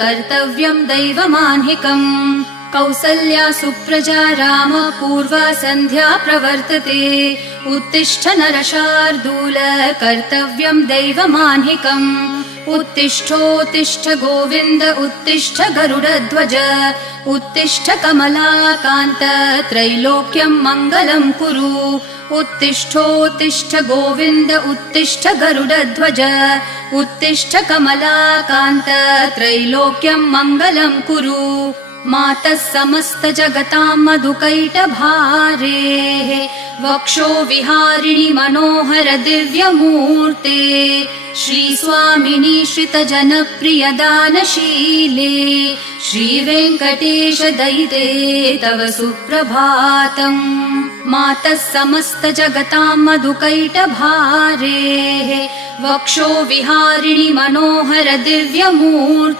कर्तव्यं दैवमान्हिकम् कौसल्या सुप्रजा राम पूर्वा सन्ध्या प्रवर्तते उत्तिष्ठ नरशार्दूल कर्तव्यं दैवमान्हिकम् उत्तिष्ठोत्तिष्ठ गोविन्द उत्तिष्ठ गरुडध्वज उत्तिष्ठ कमलाकान्त त्रैलोक्यं मङ्गलं कुरु उत्तिष्ठोत्तिष्ठ गोविन्द उत्तिष्ठ गरुडध्वज उत्तिष्ठ कमलाकान्त त्रैलोक्यं मङ्गलं कुरु मातः समस्त जगतां मधुकैटभारेः वक्षो विहारिणि मनोहर दिव्यमूर्ते श्रीस्वामिनि श्रितजनप्रियदानशीले श्रीवेङ्कटेश दयिते तव सुप्रभातम् मातः समस्त जगतां मधुकैटभारेः वक्षो विहारिणि मनोहर दिव्यमूर्ते